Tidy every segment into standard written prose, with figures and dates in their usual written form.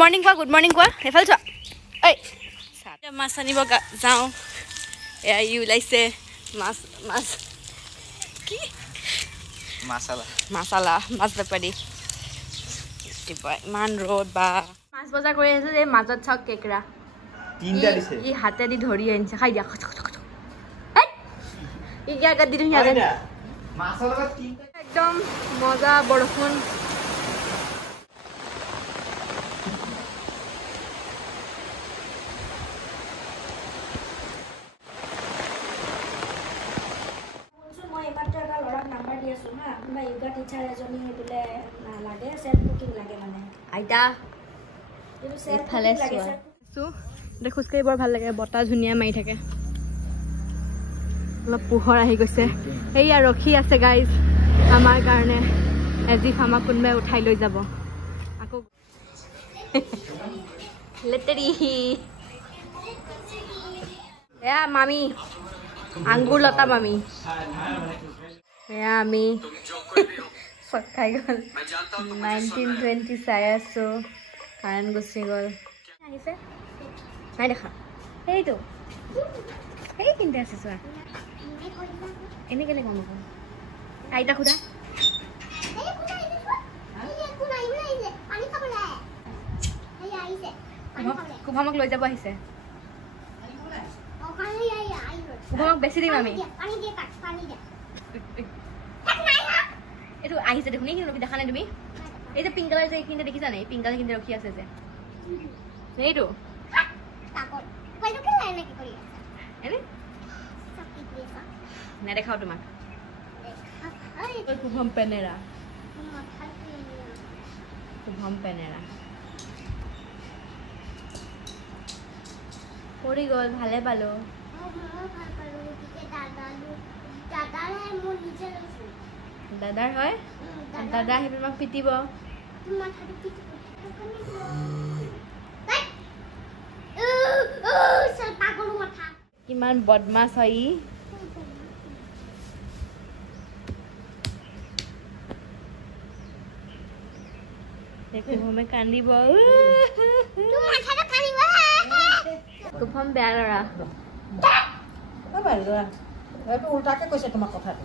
morning কোৱা এফাল চোৱা ঐ মাছ আনিব যাওঁ এয়া ই ওলাইছে মাছ কি মাছালা মাছ বেপাৰী ইমান ৰ'দ বা মাছ বজাৰ কৰি আছো যে মাজত চাওক কেকৰা ই হাতেদি ধৰি আনিছে খাই দিয়া একদম মজা বৰষুণ খোজকাঢ়ি বৰ ভাল লাগে বতাহ ধুনীয়া মাৰি থাকে অলপ পোহৰ আহি গৈছে সেয়া ৰখি আছে গাইজ আমাৰ কাৰণে এজিফ আমাক কোনোবাই উঠাই লৈ যাব আকৌ লেতেৰি এয়া মামী আঙ্গুৰ লতা মামী এয়া আমি চক খাই গ'ল 1920 চাই আছো কাৰেণ্ট গুচি গ'ল আহিছে নাই দেখা সেইটো সেই কিনতে আছে চোৱা এনে কেলে গম নাপাওঁ আইতা খুদা কুভামক লৈ যাব আহিছে কুভামক বেছি দিম আমি এইটো আহিছে দেখোন কিন্তু দেখা নাই তুমি এই যে পিংক কালাৰ যে এইখিনিতে দেখিছা নাই পিংক কালাৰ খিনিতে ৰখি আছে যে এইটো নেদেখাও তোমাক কুভম পেনেৰা পৰি গ'ল ভালে পালো দাদাৰ হয় দাদা আহি তোমাক পিটিব কিমান বদমাছ হয় কুভমে কান্দিব কুভম বেয়া ল'ৰা উল্টাকে কৈছে তোমাক কথাটো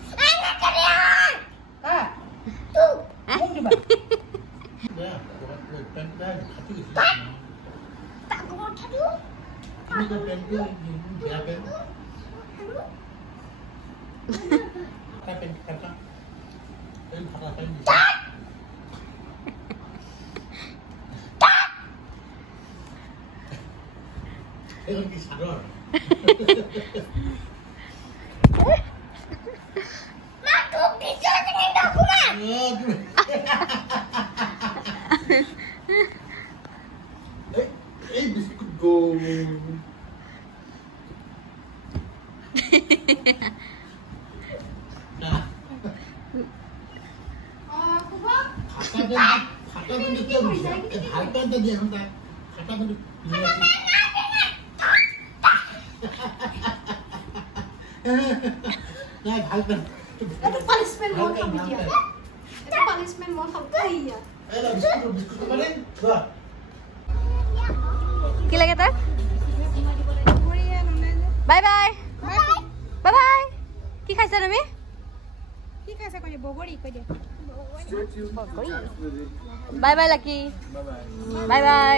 কি লাগে তাক বাই বাই বাই বাই কি খাইছা তুমি কি খাইছা কৈ বগৰী কৈ দিয়া বাই বাই লাকি বাই বাই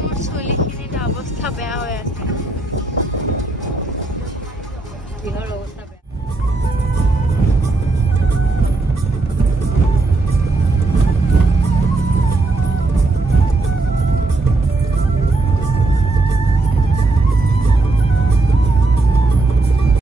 মোৰ চুলিখিনিত অৱস্থা বেয়া হৈ